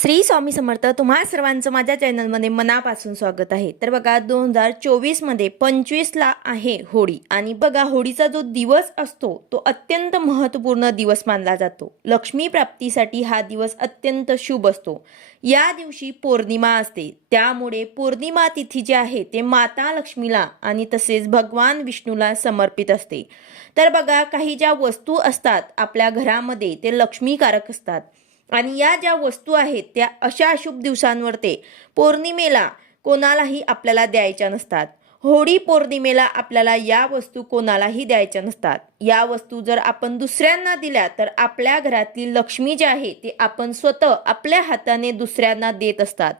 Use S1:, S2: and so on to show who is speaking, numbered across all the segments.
S1: श्री स्वामी समर्थ तुम्हा सर्वांचं माझ्या चॅनलमध्ये मनापासून स्वागत आहे. तर बघा दोन हजार चोवीसमध्ये पंचवीसला आहे होळी. आणि बघा होळीचा जो दिवस असतो तो अत्यंत महत्त्वपूर्ण दिवस मानला जातो. लक्ष्मी प्राप्तीसाठी हा दिवस अत्यंत शुभ असतो. या दिवशी पौर्णिमा असते. त्यामुळे पौर्णिमा तिथी जी आहे ते माता लक्ष्मीला आणि तसेच भगवान विष्णूला समर्पित असते. तर बघा काही ज्या वस्तू असतात आपल्या घरामध्ये ते लक्ष्मीकारक असतात. आणि या ज्या वस्तू आहेत त्या अशा अशुभ दिवसांवर ते पौर्णिमेला कोणालाही आपल्याला द्यायच्या नसतात. होळी पौर्णिमेला आपल्याला या वस्तू कोणालाही द्यायच्या नसतात. या वस्तू जर आपण दुसऱ्यांना दिल्या तर आपल्या घरातली लक्ष्मी जी आहे ती आपण स्वतः आपल्या हाताने दुसऱ्यांना देत असतात.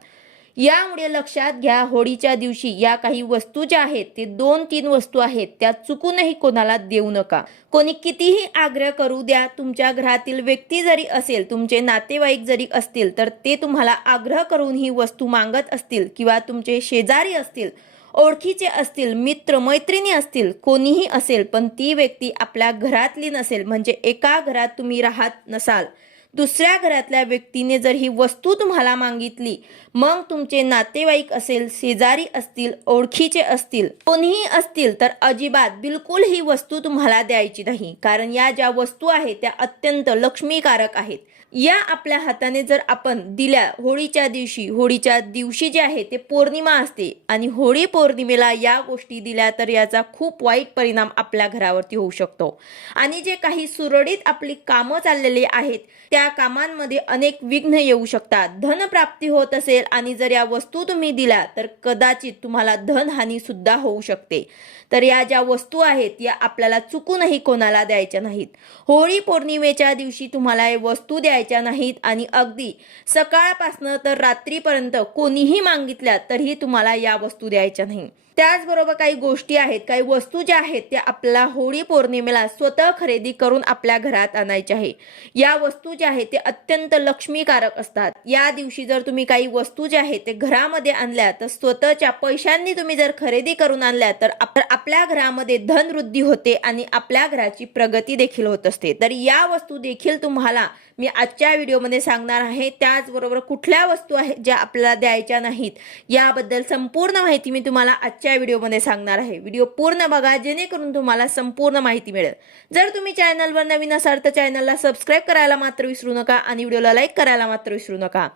S1: यामुळे लक्षात घ्या होळीच्या दिवशी या काही वस्तू ज्या आहेत ते दोन तीन वस्तू आहेत त्या चुकूनही कोणाला देऊ नका. कोणी कितीही आग्रह करू द्या तुमच्या घरातील व्यक्ती जरी असेल तुमचे नातेवाईक जरी असतील तर ते तुम्हाला आग्रह करून ही वस्तू मागत असतील किंवा तुमचे शेजारी असतील ओळखीचे असतील मित्र मैत्रिणी असतील कोणीही असेल पण ती व्यक्ती आपल्या घरातली नसेल म्हणजे एका घरात तुम्ही राहत नसाल दुसऱ्या घरातल्या व्यक्तीने जर ही वस्तू तुम्हाला मागितली मग तुमचे नातेवाईक असेल शेजारी असतील ओळखीचे असतील कोणीही असतील तर अजिबात बिलकुल ही वस्तू तुम्हाला द्यायची नाही. कारण या ज्या वस्तू आहेत त्या अत्यंत लक्ष्मीकारक आहेत. या आपल्या हाताने जर आपण दिल्या होळीच्या दिवशी होळीच्या दिवशी जे आहे ते पौर्णिमा असते आणि होळी पौर्णिमेला या गोष्टी दिल्या तर याचा खूप वाईट परिणाम आपल्या घरावरती होऊ शकतो. आणि जे काही सुरळीत आपली कामं चाललेली आहेत त्या कामांमध्ये अनेक विघ्न येऊ शकतात. धनप्राप्ती होत असेल आणि जर या वस्तू तुम्ही दिल्या तर कदाचित तुम्हाला धनहानी सुद्धा होऊ शकते. तर या ज्या वस्तू आहेत या आपल्याला चुकूनही कोणाला द्यायच्या नाहीत. होळी पौर्णिमेच्या दिवशी तुम्हाला हे वस्तू द्यायच्या नाहीत. आणि अगदी सकाळपासनं तर रात्रीपर्यंत कोणीही मागितल्या तरीही तुम्हाला या वस्तू द्यायच्या नाही. त्याचबरोबर काही गोष्टी आहेत काही वस्तू ज्या आहेत त्या आपल्या होळी पौर्णिमेला स्वतः खरेदी करून आपल्या घरात आणायच्या आहे. या वस्तू ज्या आहेत ते अत्यंत लक्ष्मीकारक असतात. या दिवशी जर तुम्ही काही वस्तू ज्या आहेत ते घरामध्ये आणल्या तर स्वतःच्या पैशांनी तुम्ही जर खरेदी करून आणल्या तर आपल्या घरामध्ये धनवृद्धी होते आणि आपल्या घराची प्रगती देखील होत असते. तर या वस्तू देखील तुम्हाला मी आजच्या व्हिडिओमध्ये सांगणार आहे. त्याचबरोबर कुठल्या वस्तू आहेत ज्या आपल्याला द्यायच्या नाहीत याबद्दल संपूर्ण माहिती मी तुम्हाला आज आजच्या व्हिडिओमध्ये सांगणार आहे. व्हिडिओ पूर्ण बघा जेणेकरून तुम्हाला संपूर्ण माहिती मिळेल. जर तुम्ही चॅनलवर नवीन असाल तर चॅनलला सबस्क्राईब करायला मात्र विसरू नका आणि व्हिडिओला लाईक करायला मात्र विसरू नका.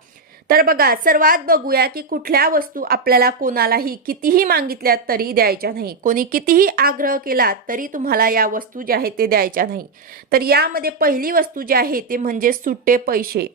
S1: तर बघा सर्वात बघूया की कुठल्या वस्तू आपल्याला कोणालाही कितीही मागितल्या तरी द्यायच्या नाही. कोणी कितीही आग्रह केला तरी तुम्हाला या वस्तू ज्या आहेत ते द्यायच्या नाही. तर यामध्ये पहिली वस्तू जी आहे ते म्हणजे सुट्टे पैसे.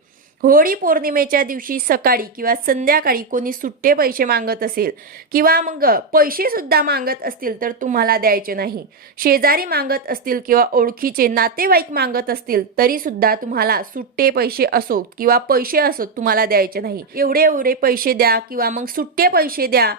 S1: होळी पौर्णिमेच्या दिवशी सकाळी किंवा संध्याकाळी कोणी सुट्टे पैसे मागत असेल किंवा मग पैसे सुद्धा मागत असतील तर तुम्हाला द्यायचे नाही. शेजारी मागत असतील किंवा ओळखीचे नातेवाईक मागत असतील तरी सुद्धा तुम्हाला सुट्टे पैसे असो किंवा पैसे असो तुम्हाला द्यायचे नाही. एवढे एवढे पैसे द्या किंवा मग सुट्टे पैसे द्या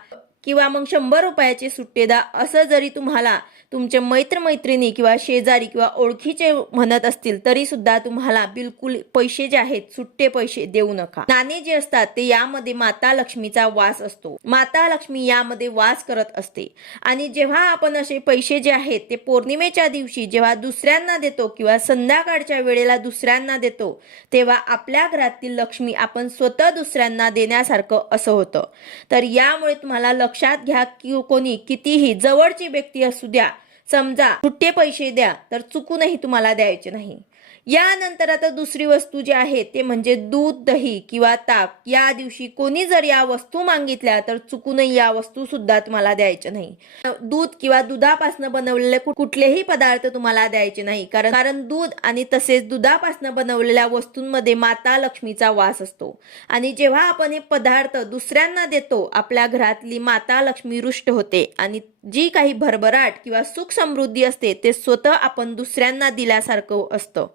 S1: किंवा मग शंभर रुपयाचे सुट्टे द्या असं जरी तुम्हाला तुमचे मैत्रमैत्रिणी किंवा शेजारी किंवा ओळखीचे म्हणत असतील तरी सुद्धा तुम्हाला बिलकुल पैसे जे आहेत सुट्टे पैसे देऊ नका. नाणे जे असतात ते यामध्ये माता लक्ष्मीचा वास असतो. माता लक्ष्मी यामध्ये वास करत असते. आणि जेव्हा आपण असे पैसे जे आहेत ते पौर्णिमेच्या दिवशी जेव्हा दुसऱ्यांना देतो किंवा संध्याकाळच्या वेळेला दुसऱ्यांना देतो तेव्हा आपल्या घरातील लक्ष्मी आपण स्वतः दुसऱ्यांना देण्यासारखं असं होतं. तर यामुळे तुम्हाला लक्षात घ्या की कोणी कितीही जवळची व्यक्ती असू द्या समजा सुट्टे पैसे द्या तर चुकूनही तुम्हाला द्यायचे नाही. यानंतर आता दुसरी वस्तू जी आहे ते म्हणजे दूध दही किंवा ताक. या दिवशी कोणी जर या वस्तू मागितल्या तर चुकूनही या वस्तू सुद्धा तुम्हाला द्यायच्या नाही. दूध किंवा दुधापासून बनवलेले कुठलेही पदार्थ तुम्हाला द्यायचे नाही कारण कारण दूध आणि तसेच दुधापासून बनवलेल्या वस्तूंमध्ये माता लक्ष्मीचा वास असतो. आणि जेव्हा आपण हे पदार्थ दुसऱ्यांना देतो आपल्या घरातली माता लक्ष्मी रुष्ट होते आणि जी काही भरभराट किंवा सुख समृद्धी असते ते स्वतः आपण दुसऱ्यांना दिल्यासारखं असतं.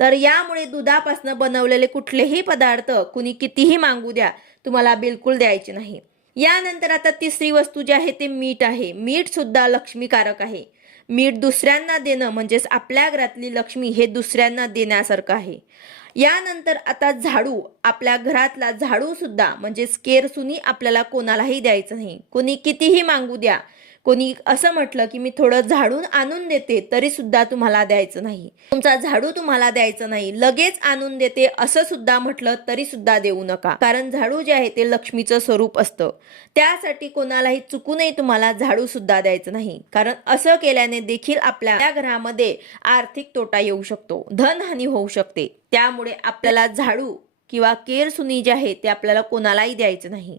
S1: तर यामुळे दुधापासून बनवलेले कुठलेही पदार्थ कुणी कितीही मागू द्या तुम्हाला बिलकुल द्यायचे नाही. यानंतर आता तिसरी वस्तू जी आहे ते मीठ आहे. मीठ सुद्धा लक्ष्मीकारक आहे. मीठ दुसऱ्यांना देणं म्हणजेच आपल्या घरातली लक्ष्मी हे दुसऱ्यांना देण्यासारखं आहे. यानंतर आता झाडू. आपल्या घरातला झाडू सुद्धा म्हणजेच केरसुनी आपल्याला कोणालाही द्यायचं नाही. कोणी कितीही मागू द्या कोणी असं म्हटलं की मी थोडं झाडून आणून देते तरी सुद्धा तुम्हाला द्यायचं नाही. तुमचा झाडू तुम्हाला द्यायचं नाही लगेच आणून देते असं सुद्धा म्हटलं तरी सुद्धा देऊ नका. कारण झाडू जे आहे ते लक्ष्मीचं स्वरूप असतं. त्यासाठी कोणालाही चुकूनही तुम्हाला झाडू सुद्धा द्यायचं नाही. कारण असं केल्याने देखील आपल्या त्या घरामध्ये आर्थिक तोटा येऊ शकतो धनहानी होऊ शकते. त्यामुळे आपल्याला झाडू किंवा केर सुनी जे आहे ते आपल्याला कोणालाही द्यायचं नाही.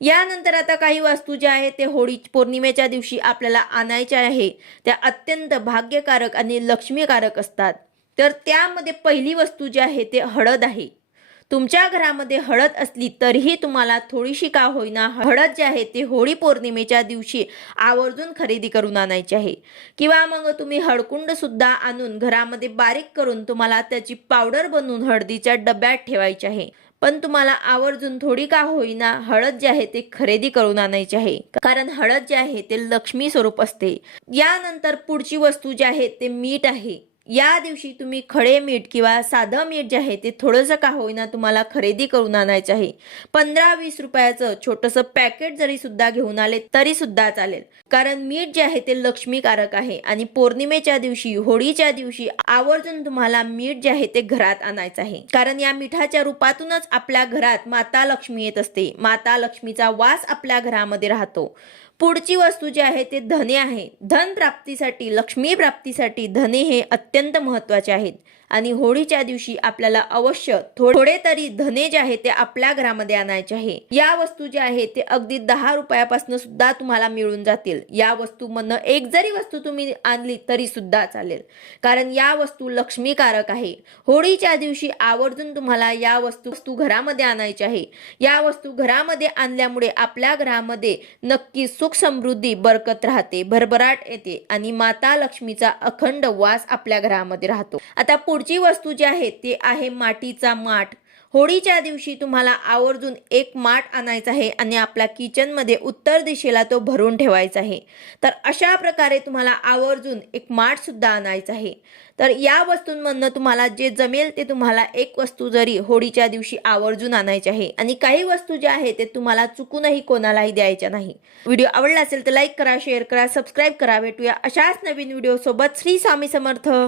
S1: यानंतर आता काही वस्तू ज्या आहेत ते होळी पौर्णिमेच्या दिवशी आपल्याला आणायच्या आहे. त्या अत्यंत भाग्यकारक आणि लक्ष्मीकारक असतात. तर त्यामध्ये पहिली वस्तू जी आहे ते हळद आहे. तुमच्या घरामध्ये हळद असली तरीही तुम्हाला थोडीशी का होईना हळद जी आहे ते होळी पौर्णिमेच्या दिवशी आवर्जून खरेदी करून आणायची आहे. किंवा मग तुम्ही हळकुंड सुद्धा आणून घरामध्ये बारीक करून तुम्हाला त्याची पावडर बनवून हळदीच्या डब्यात ठेवायची आहे. पण तुम्हाला आवर्जून थोडी का होईना हळद जी आहे ते खरेदी करून आणायची आहे. कारण हळद जे आहे ते लक्ष्मी स्वरूप असते. यानंतर पुढची वस्तू जी आहे ते मीठ आहे. या दिवशी तुम्ही खडे मीठ किंवा साधं मीठ जे आहे ते थोडंसं का होईना तुम्हाला खरेदी करून आणायचं आहे. पंधरा वीस रुपयाचं छोटंसं पॅकेट जरी सुद्धा घेऊन आले तरी सुद्धा चालेल. कारण मीठ जे आहे ते लक्ष्मीकारक आहे आणि पौर्णिमेच्या दिवशी होळीच्या दिवशी आवर्जून तुम्हाला मीठ जे आहे ते घरात आणायचं आहे. कारण या मिठाच्या रूपातूनच आपल्या घरात माता लक्ष्मी येत असते. माता लक्ष्मीचा वास आपल्या घरामध्ये राहतो. पुढची वस्तू जी आहे ते धने आहे. धन प्राप्तीसाठी लक्ष्मी प्राप्तीसाठी धने हे अत्यंत अत्यंत महत्त्वाचे आहेत. आणि होळीच्या दिवशी आपल्याला अवश्य थोडे तरी धने जे आहे ते आपल्या घरामध्ये आणायचे आहे. या वस्तू ज्या आहेत ते अगदी दहा रुपयापासून सुद्धा तुम्हाला मिळून जातील. या वस्तूमधनं एक जरी वस्तू तुम्ही आणली तरी सुद्धा चालेल. कारण या वस्तू लक्ष्मीकारक आहे. होळीच्या दिवशी आवर्जून तुम्हाला या वस्तू वस्तू घरामध्ये आणायच्या आहे. या वस्तू घरामध्ये आणल्यामुळे आपल्या घरामध्ये नक्की सुख समृद्धी बरकत राहते भरभराट येते आणि माता लक्ष्मीचा अखंड वास आपल्या घरामध्ये राहतो. आता पुढची वस्तू जी आहे ते आहे मातीचा माठ. होळीच्या दिवशी तुम्हाला आवर्जून एक माठ आणायचा आहे आणि आपल्या किचनमध्ये उत्तर दिशेला तो भरून ठेवायचा आहे. तर अशा प्रकारे तुम्हाला आवर्जून एक माठ सुद्धा आणायचा आहे. तर या वस्तूंमधनं तुम्हाला जे जमेल ते तुम्हाला एक वस्तू जरी होळीच्या दिवशी आवर्जून आणायची आहे आणि काही वस्तू ज्या आहे ते तुम्हाला चुकूनही कोणालाही द्यायच्या नाही. व्हिडिओ आवडला असेल तर लाईक करा शेअर करा सबस्क्राईब करा. भेटूया अशाच नवीन व्हिडिओसोबत. श्री स्वामी समर्थ.